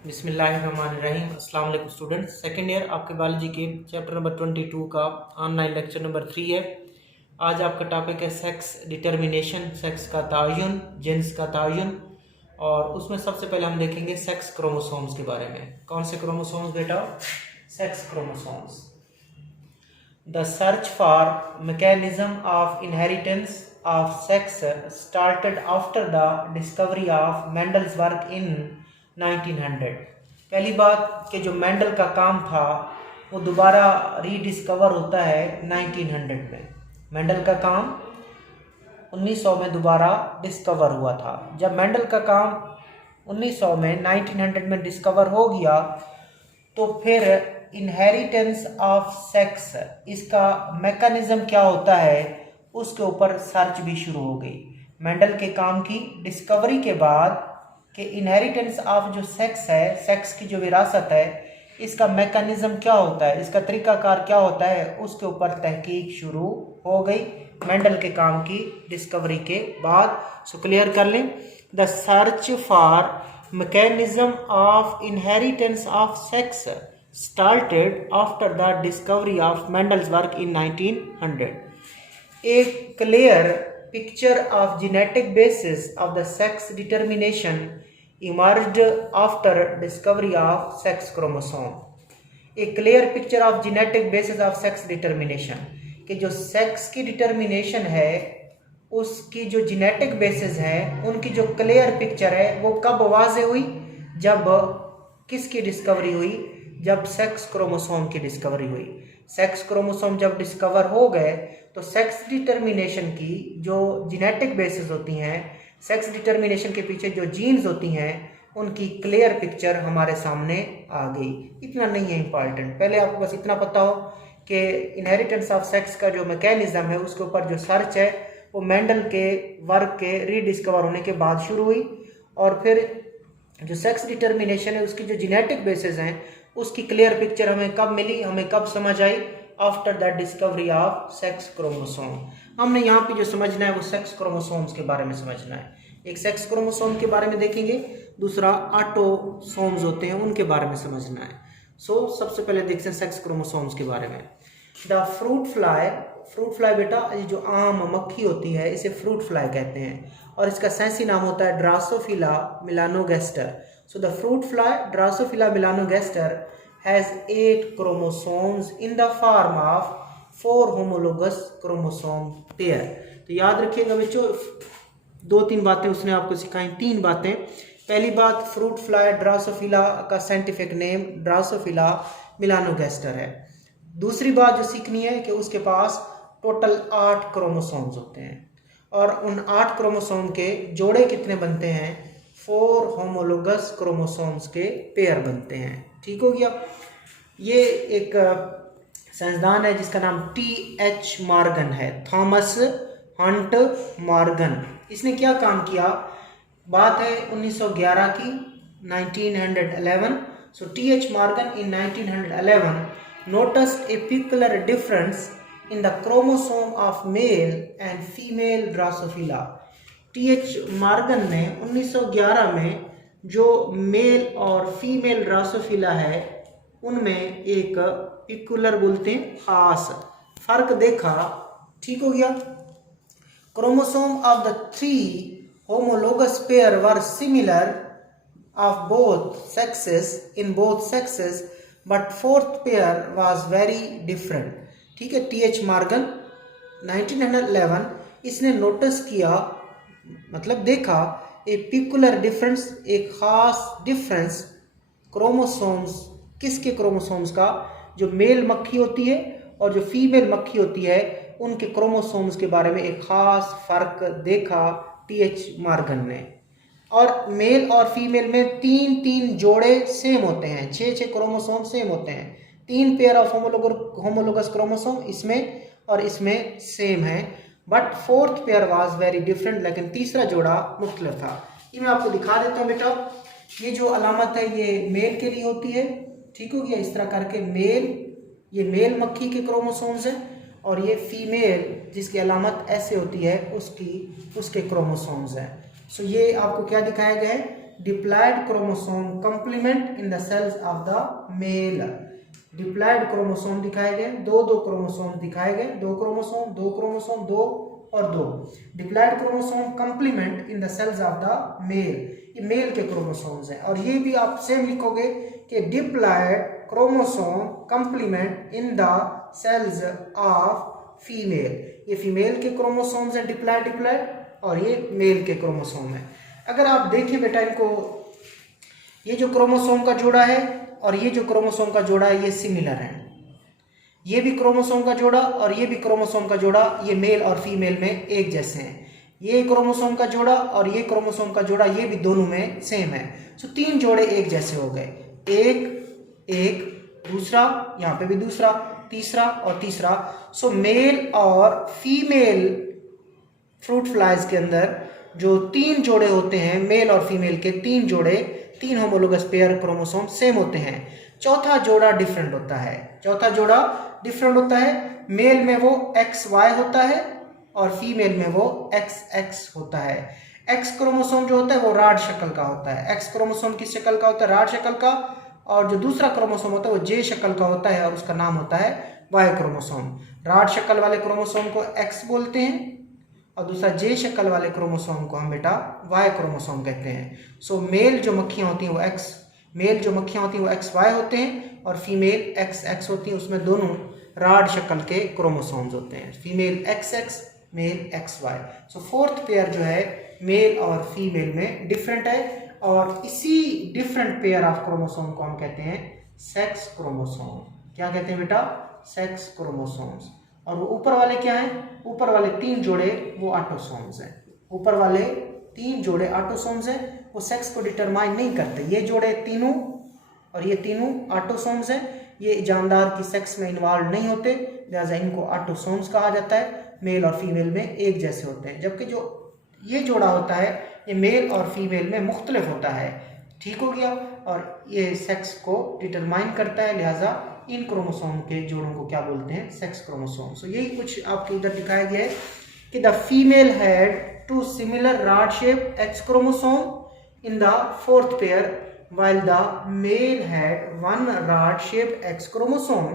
बिस्मिल्लाहिर्रहमानिर्रहीम। अस्सलाम वालेकुम स्टूडेंट्स। सेकेंड ईयर आपके बायोलॉजी के चैप्टर नंबर 22 का ऑनलाइन लेक्चर नंबर 3 है। आज आपका टॉपिक है सेक्स डिटर्मिनेशन, सेक्स का तयन, जिन्स का तयन। और उसमें सबसे पहले हम देखेंगे सेक्स क्रोमोसोम्स के बारे में। कौन से क्रोमोसोम्स बेटा? Sex chromosomes. The search for mechanism of inheritance of sex started after the discovery of Mendel's work in 1900। पहली बात कि जो मेंडल का काम था वो दोबारा रीडिस्कवर होता है 1900 में। मेंडल का काम 1900 में दोबारा डिस्कवर हुआ था। जब मेंडल का काम 1900 में 1900 में डिस्कवर हो गया तो फिर इनहेरिटेंस ऑफ सेक्स, इसका मैकेनिज्म क्या होता है, उसके ऊपर सर्च भी शुरू हो गई। मेंडल के काम की डिस्कवरी के बाद कि इनहेरिटेंस ऑफ जो सेक्स है, सेक्स की जो विरासत है, इसका मैकेनिज्म क्या होता है, इसका तरीकाकार क्या होता है, उसके ऊपर तहकीक शुरू हो गई मेंडल के काम की डिस्कवरी के बाद। सो क्लियर कर लें, the search for mechanism of inheritance of sex started after the discovery of Mendel's work in 1900. A clear picture of genetic basis of the sex determination emerged after discovery of sex chromosome. A clear picture of genetic basis of sex determination, कि जो sex की determination है उसकी जो genetic basis है, उनकी जो clear picture है वो कब वाज़े हुई? जब किसकी डिस्कवरी हुई? जब सेक्स क्रोमोसोम की डिस्कवरी हुई। सेक्स क्रोमोसोम जब डिस्कवर हो गए तो सेक्स डिटर्मिनेशन की जो जेनेटिक बेसिस होती हैं, सेक्स डिटर्मिनेशन के पीछे जो जीन्स होती हैं, उनकी क्लियर पिक्चर हमारे सामने आ गई। इतना नहीं है इम्पॉर्टेंट, पहले आपको बस इतना पता हो कि इनहेरिटेंस ऑफ सेक्स का जो मैकेनिज्म है उसके ऊपर जो सर्च है वो मेंडल के वर्क के रीडिस्कवर होने के बाद शुरू हुई। और फिर जो सेक्स डिटर्मिनेशन है उसकी जो जेनेटिक बेसिस हैं उसकी क्लियर पिक्चर हमें कब मिली, हमें कब समझ आई? After the discovery of sex chromosome. हमने यहाँ पे जो समझना है वो सेक्स क्रोमोसोम्स के बारे में समझना है। एक सेक्स क्रोमोसोम के बारे में देखेंगे, दूसरा ऑटोसोम्स होते हैं उनके बारे में समझना है। सबसे पहले देखते हैं सेक्स क्रोमोसोम्स के बारे में। द फ्रूट फ्लाई बेटा, ये जो आम मक्खी होती है इसे फ्रूट फ्लाई कहते हैं और इसका साइंसी नाम होता है Drosophila मेलानोगैस्टर। So the fruit fly Drosophila melanogaster has 8 chromosomes in the form of 4 homologous chromosome pair। तो याद रखिएगा बच्चों, 2-3 बातें उसने आपको सिखाई, 3 बातें। पहली बात, फ्रूट फ्लाई ड्रासोफिला का साइंटिफिक नेम ड्रासोफिला मेलानोगैस्टर है। दूसरी बात जो सीखनी है कि उसके पास टोटल 8 क्रोमोसोम्स होते हैं और उन 8 क्रोमोसोम के जोड़े कितने बनते हैं? 4 होमोलोगस क्रोमोसोम्स के पेयर बनते हैं। ठीक हो गया। ये एक साइंसदान है जिसका नाम T.H. मॉर्गन है, थॉमस हंट मॉर्गन। इसने क्या काम किया? बात है 1911 की, 1911। So T.H. Morgan in 1911 noticed a peculiar difference in the chromosome of male and female Drosophila। T.H. Morgan ने 1911 में जो मेल और फीमेल ड्रासोफिला है उनमें एक पिकुलर बोलते हैं खास फर्क देखा। ठीक हो गया। Chromosome of the 3 homologous pair were similar of both sexes but fourth pair was very different. ठीक है। T.H. मॉर्गन 1911 इसने नोटिस किया, मतलब देखा, ए पिकुलर डिफरेंस, एक खास डिफरेंस क्रोमोसोम्स, किसके क्रोमोसोम्स का? जो मेल मक्खी होती है और जो फीमेल मक्खी होती है उनके क्रोमोसोम्स के बारे में एक खास फर्क देखा T.H. मॉर्गन ने। और मेल और फीमेल में 3 जोड़े सेम होते हैं, 6 क्रोमोसोम सेम होते हैं, 3 पेयर ऑफ होमोलोगस क्रोमोसोम इसमें और इसमें सेम है। But fourth pair was very different, लेकिन तीसरा जोड़ा मुख्तलिफ था। ये मैं आपको दिखा देता हूँ बेटा। ये जो अलामत है ये मेल के लिए होती है। ठीक हो गया। इस तरह करके मेल, ये मेल मक्खी के क्रोमोसोम्स हैं और ये फीमेल जिसकी अलामत ऐसे होती है उसके क्रोमोसोम्स हैं। ये आपको क्या दिखाया गया है? Diploid chromosome complement in the cells of the male. Diploid chromosome दिखाए गए, दो क्रोमोसोम दिखाए गए, दो क्रोमोसोम, दो और दो। Diploid chromosome complement in the cells of the male, ये मेल के क्रोमोसोम्स हैं। और ये भी आप सेम लिखोगे कि diploid chromosome complement in the cells of female, ये फीमेल के क्रोमोसोम्स हैं डिप्लॉयड, और ये मेल के क्रोमोसोम है। अगर आप देखें बेटा इनको, ये जो क्रोमोसोम का जोड़ा है और ये जो क्रोमोसोम का जोड़ा है ये सिमिलर है। ये भी क्रोमोसोम का जोड़ा और ये भी क्रोमोसोम का जोड़ा, ये मेल और फीमेल में एक जैसे हैं। ये क्रोमोसोम का जोड़ा और ये क्रोमोसोम का जोड़ा, ये भी दोनों में सेम है। सो तीन जोड़े एक जैसे हो गए, एक दूसरा, यहाँ पे भी दूसरा, तीसरा और तीसरा। सो मेल और फीमेल फ्रूट फ्लाइज के अंदर जो तीन जोड़े होते हैं, मेल और फीमेल के तीन जोड़े, तीन होमोलोगस पेयर क्रोमोसोम सेम होते हैं। चौथा जोड़ा डिफरेंट होता है, चौथा जोड़ा डिफरेंट होता है। मेल में वो XY होता है और फीमेल में वो XX होता है। X क्रोमोसोम जो होता है वो राड शक्ल का होता है। X क्रोमोसोम किस शक्ल का होता है? राड शक्ल का। और जो दूसरा क्रोमोसोम होता है वो J शक्ल का होता है और उसका नाम होता है Y क्रोमोसोम। राड शक्ल वाले क्रोमोसोम को X बोलते हैं और दूसरा J शक्ल वाले क्रोमोसोम को हम बेटा Y क्रोमोसोम कहते हैं। सो मेल जो मक्खियाँ होती हैं वो मेल जो मक्खियाँ होती हैं वो XY होते हैं और फीमेल XX होती हैं। उसमें दोनों राड शक्ल के क्रोमोसोम्स होते हैं, फीमेल XX, मेल XY। सो फोर्थ पेयर जो है मेल और फीमेल में डिफरेंट है और इसी डिफरेंट पेयर ऑफ क्रोमोसोम को हम कहते हैं सेक्स क्रोमोसोम। क्या कहते हैं बेटा? Sex chromosomes. और वो ऊपर वाले क्या हैं? ऊपर वाले तीन जोड़े वो ऑटोसोम्स हैं। ऊपर वाले तीन जोड़े ऑटोसोम्स हैं, वो सेक्स को डिटरमाइन नहीं करते। ये जोड़े तीनों और ये तीनों ऑटोसोम्स हैं, ये जानदार की सेक्स में इन्वॉल्व नहीं होते, लिहाजा इनको ऑटोसोम्स कहा जाता है। मेल और फीमेल में एक जैसे होते हैं, जबकि जो ये जोड़ा होता है ये मेल और फीमेल में मुख्तलिफ होता है। ठीक हो गया? और ये सेक्स को डिटरमाइन करता है, लिहाजा इन क्रोमोसोम के जोड़ों को क्या बोलते हैं? Sex chromosome. सो यही कुछ आपके इधर दिखाया गया है कि the female had two similar rod shape X chromosome in the fourth pair while the male had one rod-shaped X chromosome,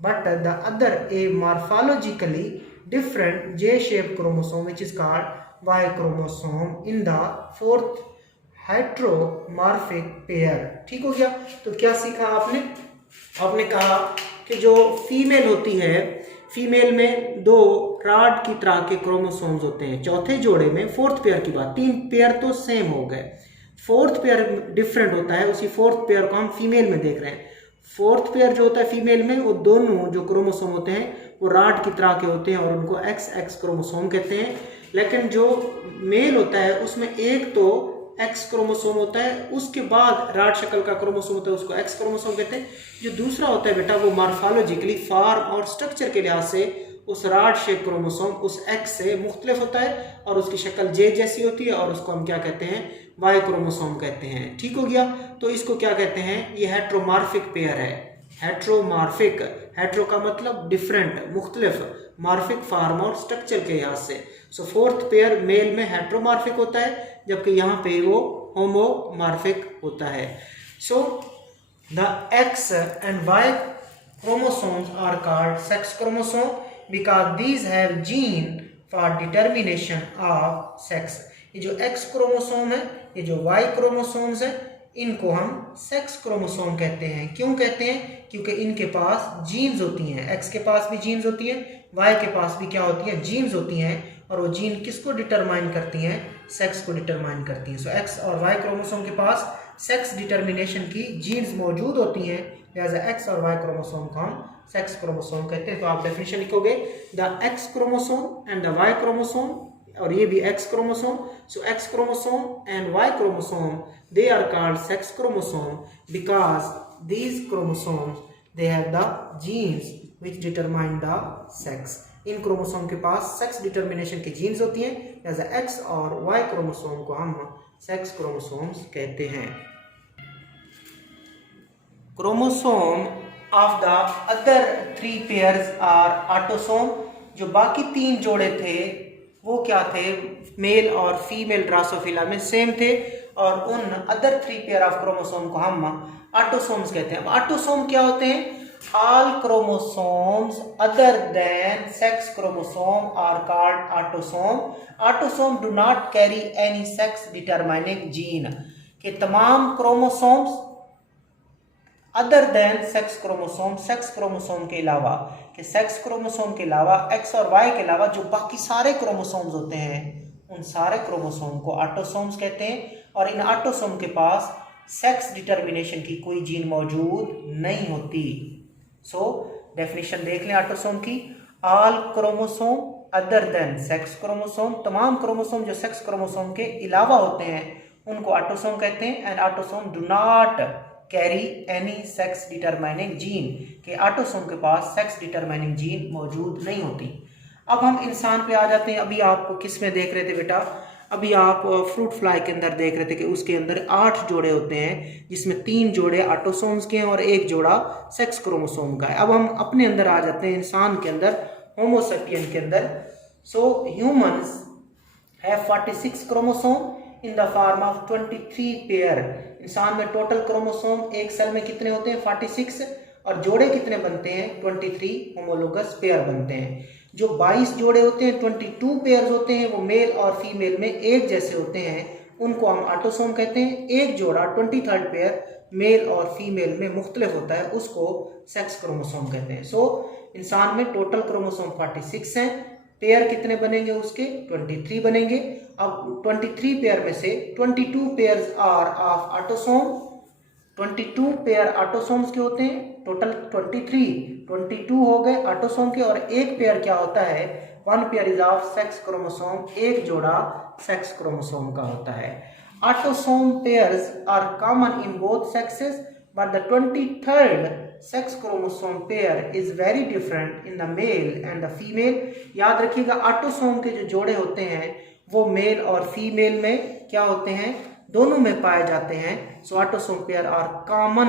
but the other a morphologically different J-shaped chromosome, which is called Y chromosome in the fourth heteromorphic pair। ठीक हो गया? तो क्या सीखा आपने? आपने कहा कि जो फीमेल होती है, फीमेल में दो रॉड की तरह के क्रोमोसोम्स होते हैं। चौथे जोड़े में फोर्थ पेयर की बात, तीन पेयर तो सेम हो गए, फोर्थ पेयर डिफरेंट होता है। उसी फोर्थ पेयर को हम फीमेल में देख रहे हैं। फोर्थ पेयर जो होता है फीमेल में, वो दोनों जो क्रोमोसोम होते हैं वो रॉड की तरह के होते हैं और उनको XX क्रोमोसोम कहते हैं। लेकिन जो मेल होता है उसमें एक तो X क्रोमोसोम होता है, उसके बाद रॉड शक्ल का क्रोमोसोम होता है, उसको X क्रोमोसोम कहते हैं। जो दूसरा होता है बेटा वो मॉर्फोलॉजिकली, फॉर्म और स्ट्रक्चर के लिहाज से उस रॉड शेप क्रोमोसोम उस X से मुख्तलिफ होता है और उसकी शक्ल J जैसी होती है और उसको हम क्या कहते हैं? Y क्रोमोसोम कहते हैं। ठीक हो गया? तो इसको क्या कहते हैं? ये हेट्रोमॉर्फिक पेयर है। हेट्रोमॉर्फिक, हेट्रो का मतलब डिफरेंट, मुख्तलिफ, मॉर्फिक फॉर्म और स्ट्रक्चर के लिहाज से। सो फोर्थ पेयर मेल में हेट्रोमॉर्फिक होता है, जबकि यहाँ पे वो होमोमॉर्फिक होता है। So the X and Y chromosomes are called sex chromosome because these have gene for determination of sex। ये जो X क्रोमोसोम है, ये जो Y क्रोमोसोम्स है, इनको हम सेक्स क्रोमोसोम कहते हैं। क्यों कहते हैं? क्योंकि इनके पास जीन्स होती हैं। X के पास भी जीन्स होती हैं, Y के पास भी क्या होती हैं? जीन्स होती हैं। और वो जीन किसको डिटरमाइन करती हैं? सेक्स को डिटरमाइन करती हैं। सो X और Y क्रोमोसोम के पास सेक्स डिटर्मिनेशन की जीन्स मौजूद होती हैं, लिहाजा X और Y क्रोमोसोम को हम सेक्स क्रोमोसोम कहते हैं। तो आप डेफिनेशन लिखोगे the X chromosome and the Y chromosome, और ये भी X chromosome. So X chromosome and Y chromosome they are called sex chromosome because these chromosomes they have the genes which determine the sex। In chromosome के पास sex determination की jeans होती हैं, लिहाजा X और Y chromosome को हम sex chromosomes कहते हैं। Chromosome of the other three pairs are autosome. जो बाकी तीन जोड़े थे वो क्या थे? मेल और फीमेल ड्रासोफिला में सेम थे और उन अदर 3 पेयर ऑफ क्रोमोसोम को हम ऑटोसोम्स कहते हैं। अब ऑटोसोम क्या होते हैं? All chromosomes other than sex chromosome are called autosome. Autosome do not carry any sex determining gene. कि तमाम chromosomes other than sex chromosome, sex chromosome के अलावा, कि सेक्स क्रोमोसोम के अलावा एक्स और वाई के अलावा जो बाकी सारे क्रोमोसोम्स होते हैं उन सारे क्रोमोसोम को ऑटोसोम्स कहते हैं। और इन ऑटोसोम के पास सेक्स डिटर्मिनेशन की कोई जीन मौजूद नहीं होती। सो डेफिनेशन देख लें ऑटोसोम की। All chromosome other than sex chromosome, तमाम क्रोमोसोम जो सेक्स क्रोमोसोम के अलावा होते हैं उनको ऑटोसोम कहते हैं। And autosome do not carry any sex determining gene, के ऑटोसोम के पास सेक्स डिटरमाइनिंग जीन मौजूद नहीं होती। अब हम इंसान पे आ जाते हैं। अभी आप किस में देख रहे थे बेटा? अभी आप फ्रूट फ्लाई के अंदर देख रहे थे कि उसके अंदर 8 जोड़े होते हैं, जिसमें 3 जोड़े ऑटोसोम्स के हैं और 1 जोड़ा सेक्स क्रोमोसोम का है। अब हम अपने अंदर आ जाते हैं, इंसान के अंदर, होमो सेपियन के अंदर। So humans have 46 chromosome in the form of 23 pair. इंसान में टोटल क्रोमोसोम एक सेल में कितने होते हैं? 46, और जोड़े कितने बनते हैं? 23 होमोलोगस पेयर बनते हैं। जो 22 जोड़े होते हैं, 22 पेयर्स होते हैं, वो मेल और फीमेल में एक जैसे होते हैं, उनको हम ऑटोसोम कहते हैं। एक जोड़ा 23rd पेयर मेल और फीमेल में मुख्तलिफ होता है, उसको सेक्स क्रोमोसोम कहते हैं। सो इंसान में टोटल क्रोमोसोम 46 हैं, पेयर कितने बनेंगे उसके? 23 बनेंगे। अब 23 पेयर में से 22 pairs are of autosome, 22 pair autosomes के होते हैं, टोटल 22 हो गए ऑटोसोम के। और एक पेयर क्या होता है? 1 pair is of sex chromosome, एक जोड़ा सेक्स क्रोमोसोम का होता है। Autosome pairs are common in both sexes, but the 23rd sex chromosome pair is very different in the male and the female. याद रखिएगा, ऑटोसोम के जो जोड़े होते हैं वो मेल और फीमेल में क्या होते हैं? दोनों में पाए जाते हैं। So autosome pair are common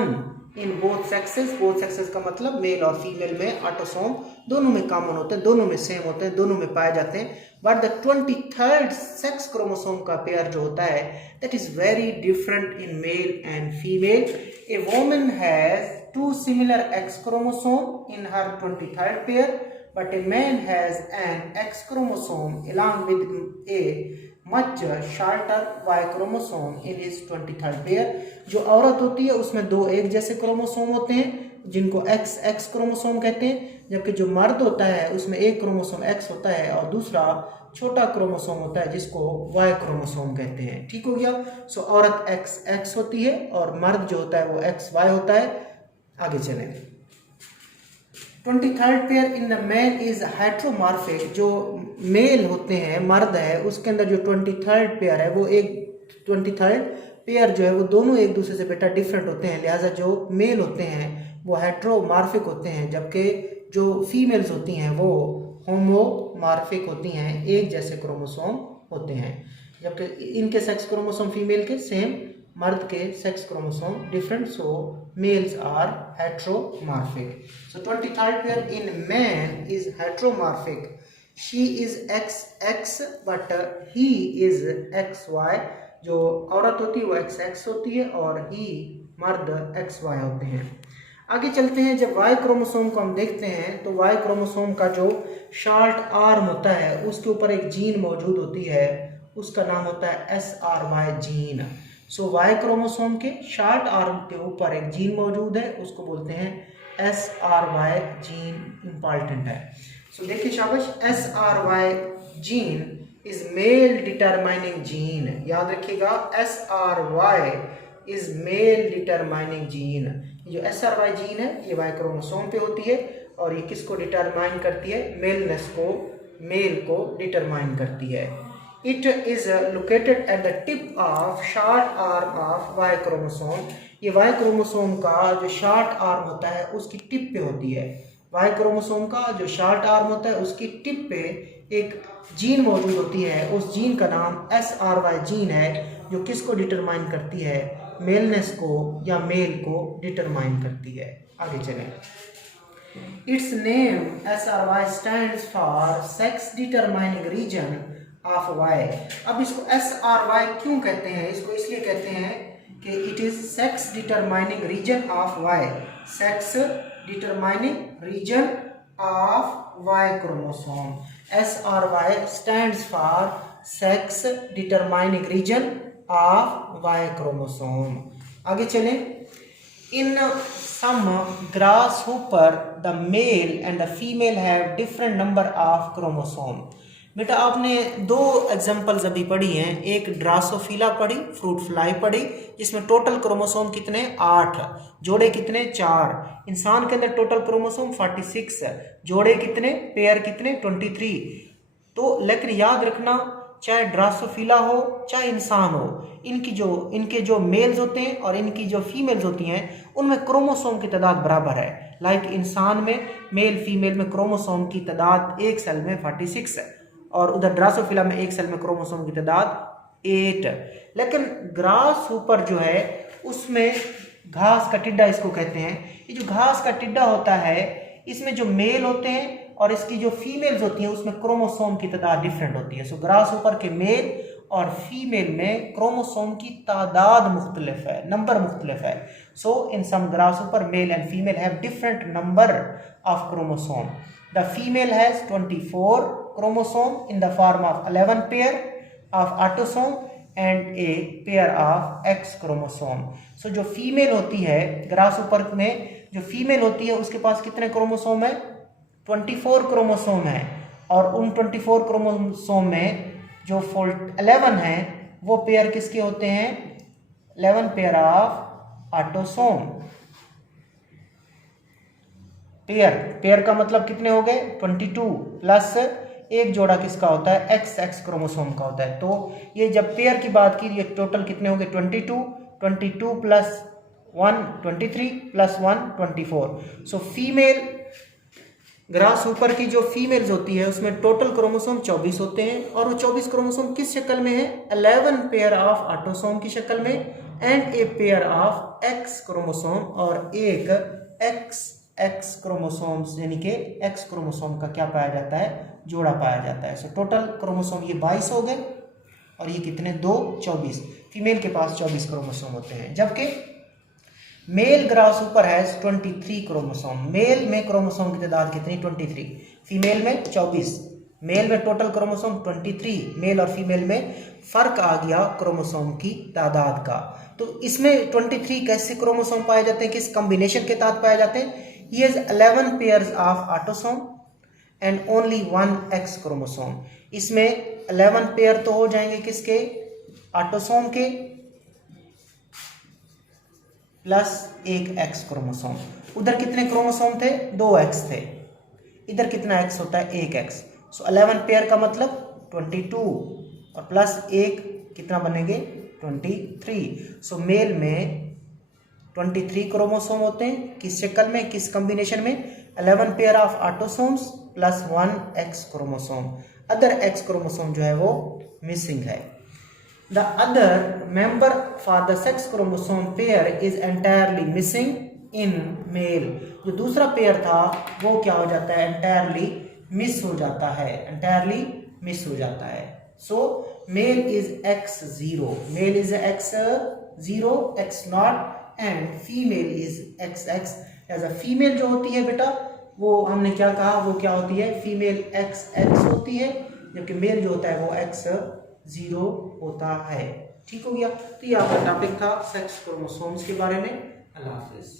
in both sexes. Both sexes का मतलब मेल और फीमेल में ऑटोसोम दोनों में कॉमन होते हैं, दोनों में सेम होते हैं, दोनों में पाए जाते हैं। But the 23rd sex chromosome का पेयर जो होता है that is very different in male and female. A woman has 2 similar x chromosome in her 23rd pair, but a man has an X chromosome along with a much shorter Y chromosome in his 23rd pair। जो औरत होती है उसमें 2 एक जैसे chromosome होते हैं जिनको XX क्रोमोसोम कहते हैं, जबकि जो मर्द होता है उसमें एक क्रोमोसोम X होता है और दूसरा छोटा क्रोमोसोम होता है जिसको Y क्रोमोसोम कहते हैं। ठीक हो गया? सो औरत XX होती है और मर्द जो होता है वो XY होता है। आगे चलें। 23rd pair in the man is heteromorphic. जो मेल होते हैं, मर्द है, उसके अंदर जो 23rd पेयर है वो एक 23rd पेयर जो है वो दोनों एक दूसरे से बेटा डिफरेंट होते हैं, लिहाजा जो मेल होते हैं वो हेट्रोमॉर्फिक होते हैं, जबकि जो फीमेल्स होती हैं वो होमोमॉर्फिक होती हैं, एक जैसे क्रोमोसोम होते हैं। जबकि इनके सेक्स क्रोमोसोम फीमेल के सेम, मर्द के sex chromosome different, so males are heteromorphic. So 23rd pair in man is heteromorphic. She is XX but he is XY। जो औरत होती है वो XX होती है और ही मर्द XY होते हैं। आगे चलते हैं। जब Y क्रोमोसोम को हम देखते हैं तो Y क्रोमोसोम का जो शॉर्ट आर्म होता है उसके ऊपर एक जीन मौजूद होती है, उसका नाम होता है SRY जीन। सो Y क्रोमोसोम के शॉर्ट आर्म के ऊपर एक जीन मौजूद है, उसको बोलते हैं SRY जीन। इंपॉर्टेंट है। सो देखिए शाबाश, SRY gene is male determining gene. याद रखिएगा, SRY is male determining gene. जो SRY जीन है ये Y क्रोमोसोम पे होती है और ये किसको डिटरमाइन करती है? मेलनेस को, मेल को डिटरमाइन करती है। It is located at the tip of short arm of Y chromosome. ये Y क्रोमोसोम का जो शॉर्ट आर्म होता है उसकी टिप पे होती है। Y क्रोमोसोम का जो शॉर्ट आर्म होता है उसकी टिप पे एक जीन मौजूद होती है, उस जीन का नाम SRY जीन है, जो किसको डिटरमाइन करती है? मेलनेस को या मेल को डिटरमाइन करती है। आगे चलें। Its name SRY stands for sex determining region of Y. अब इसको SRY क्यों कहते हैं? इसको इसलिए कहते हैं कि it is sex determining region of Y, sex determining region of Y chromosome. SRY stands for sex determining region of Y chromosome. आगे चलें। In some grasshopper, the male and the female have different number of chromosome। बेटा आपने दो examples अभी पढ़ी हैं, एक Drosophila पढ़ी, फ्रूट फ्लाई पढ़ी, जिसमें टोटल क्रोमोसोम कितने 8, जोड़े कितने 4। इंसान के अंदर टोटल क्रोमोसोम 46, जोड़े कितने, पेयर कितने 23। तो लेकिन याद रखना, चाहे ड्रासोफिला हो चाहे इंसान हो, इनके जो मेल्स होते हैं और इनकी जो फीमेल्स होती हैं उनमें क्रोमोसोम की तादाद बराबर है। लाइक इंसान में मेल फीमेल में क्रोमोसोम की तादाद एक सेल में 46 है और उधर ड्रासोफिला में एक सेल में क्रोमोसोम की तादाद 8। लेकिन ग्रास ऊपर जो है उसमें घास का टिड्डा इसको कहते हैं। ये जो घास का टिड्डा होता है इसमें जो मेल होते हैं और इसकी जो फीमेल्स होती हैं उसमें क्रोमोसोम की तादाद डिफरेंट होती है। सो ग्रास ऊपर के मेल और फीमेल में क्रोमोसोम की तादाद मुख्तलिफ है, नंबर मुख्तलिफ है। So in some grasshopper male and female have different number of chromosome. The female has 24 chromosome in the form of 11 pair of autosome and a pair of X chromosome. So जो female होती है grass ऊपर में, जो female होती है उसके पास कितने क्रोमोसोम है 24 क्रोमोसोम है और उन 24 क्रोमोसोम में जो 11 है वो पेयर किसके होते हैं 11 पेयर ऑफ ऑटोसोम। पेयर का मतलब कितने हो गए 22 प्लस एक जोड़ा किसका होता है एक्स क्रोमोसोम का होता है। तो ये जब पेयर की बात की ये टोटल कितने हो गए 22 plus 1 23 plus 1 24। So female grass ऊपर की जो फीमेल्स होती है उसमें टोटल क्रोमोसोम 24 होते हैं और वो 24 क्रोमोसोम किस शक्ल में है 11 पेयर ऑफ ऑटोसोम की शक्ल में and a pair of X chromosome और एक एक्स क्रोमोसोम यानी कि एक्स क्रोमोसोम का क्या पाया जाता है जोड़ा पाया जाता है। सो टोटल क्रोमोसोम ये 22 हो गए और ये कितने 2 24। फीमेल के पास 24 क्रोमोसोम होते हैं जबकि मेल ग्रास ऊपर है 23 क्रोमोसोम। मेल में क्रोमोसोम की तादाद कितनी 23, फीमेल में 24। मेल में टोटल क्रोमोसोम 23, मेल और फीमेल में फर्क आ गया क्रोमोसोम की तादाद का। तो इसमें 23 कैसे क्रोमोसोम पाए जाते हैं, किस कॉम्बिनेशन के तहत पाए जाते हैं। He has 11 pairs of autosome and only 1 x chromosome. इसमें 11 पेयर तो हो जाएंगे किसके ऑटोसोम के प्लस एक एक्स क्रोमोसोम। उधर कितने क्रोमोसोम थे 2 एक्स थे, इधर कितना एक्स होता है 1 एक्स। सो 11 पेयर का मतलब 22 और प्लस एक कितना बनेंगे 23। सो मेल में 23 क्रोमोसोम होते हैं किस शक्ल में किस कॉम्बिनेशन में 11 pair of autosomes plus 1 x chromosome. Other x chromosome जो है वो मिसिंग है। The other member for the sex chromosome pair is entirely missing in male। जो दूसरा पेयर था वो क्या हो जाता है entirely मिस हो जाता है, entirely मिस हो जाता है। So male is X0, male is X0 X0 and female is XX। as a female जो होती है बेटा वो हमने क्या कहा वो क्या होती है फीमेल XX होती है जबकि मेल जो होता है वो X0 होता है। ठीक हो गया। तो ये आपका टॉपिक था सेक्स क्रोमोसोम्स के बारे में। अल्लाह हाफिज।